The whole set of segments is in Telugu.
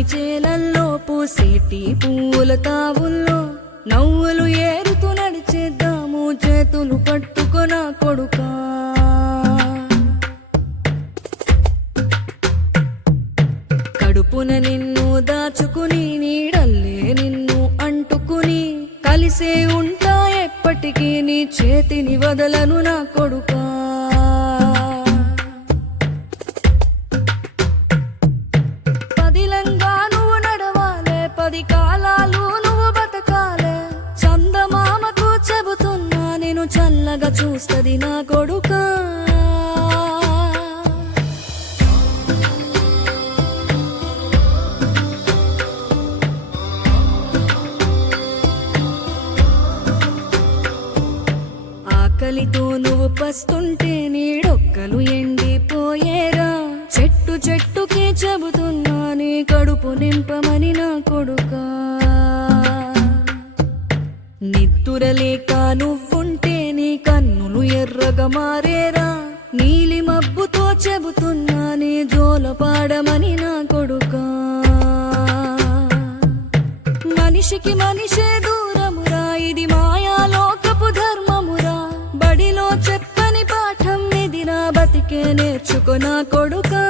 పచ్చని చేలల్లో పూసేటి పూల తావుల్లో నవ్వులు ఏరుతూ నడిచేద్దాము చేతులు పట్టుకొన కొడుకా. కడుపున నిన్ను దాచుకుని నీడల్లే నిన్ను అంటుకుని కలిసే ఉంటా ఎప్పటికీ నీ చేతిని వదలను నా కొడుకా. పదిలంగా నువ్వు నడవాలే, 10 కాలాలు నువ్వు బతకాలే. చందమామకు చెబుతున్నా నేను చల్లగా చూస్తది నా కొడుకా. ఆకలితో నువ్వు పస్తుంటే నీడొక్కలు ఎండిపోయేరా. చెట్టు చెట్టుకే చెబుతున్నా నీ కడుపు నింపమని నా కొడుకా. నిద్దురలేక నువ్వుంటే నీ కన్నులు ఎర్రగా మారేరా. నీలి మబ్బుతో చెబుతున్నా నీ జోల పాడమని నా కొడుకా. మనిషికి మనిషే దూరమురా, ఇది మాయాలోకపు ధర్మమురా. బడిలో చెప్పని పాఠం ఇది, నా బతికే నేర్చుకో నా కొడుకా.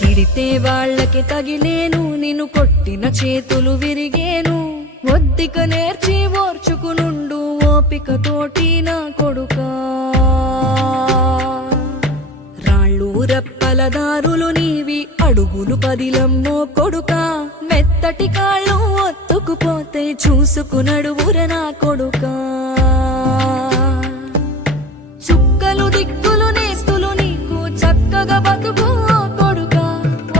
తిడితే వాళ్ళకి తగిలేను, నిన్ను కొట్టిన చేతులు విరిగేను. ఒద్దిక నేర్చి ఓర్చుకునుండు ఓపిక తోటి నా కొడుకా. రాళ్ళు రప్పల దారులు నీవి, అడుగులు పదిలమ్మో కొడుకా. మెత్తటి కాళ్ళు ఒత్తుకుపోతే చూసుకునడువుర నా కొడుకా. చుక్కలు దిక్కులు నేస్తులు నీకు చక్కగా బతుకు కొడుకా.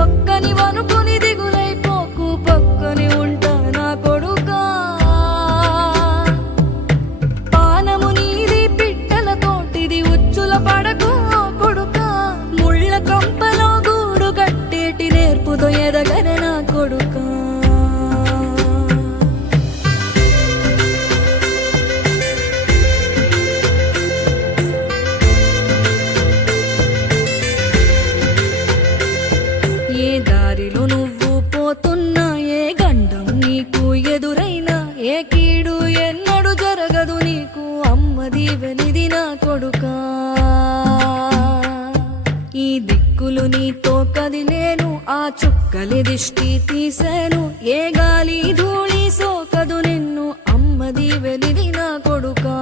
ఒక్కని వనుకుని దిగులైపోకు, పక్కని ఉంటా నా కొడుకా. పానము నీది పిట్టల తోటిది, ఉచ్చుల పడకు కొడుకా. ముళ్ళ కంపలో గూడు కట్టేటి నేర్పుతో ఎదగన నా కొడుకా. ఏ దారిలో నువ్వు పోతున్నా, ఏ గండం నీకు ఎదురైనా, ఏ కీడు ఎన్నడు జరగదు నీకు అమ్మ దీవెనిది నా కొడుకా. ఈ దిక్కులు నీతో కదిలేను, ఆ చుక్కలి దిష్టి తీసేను. ఏ గాలి ధూళి సోకదు నిన్ను అమ్మ దీవెనిది నా కొడుకా.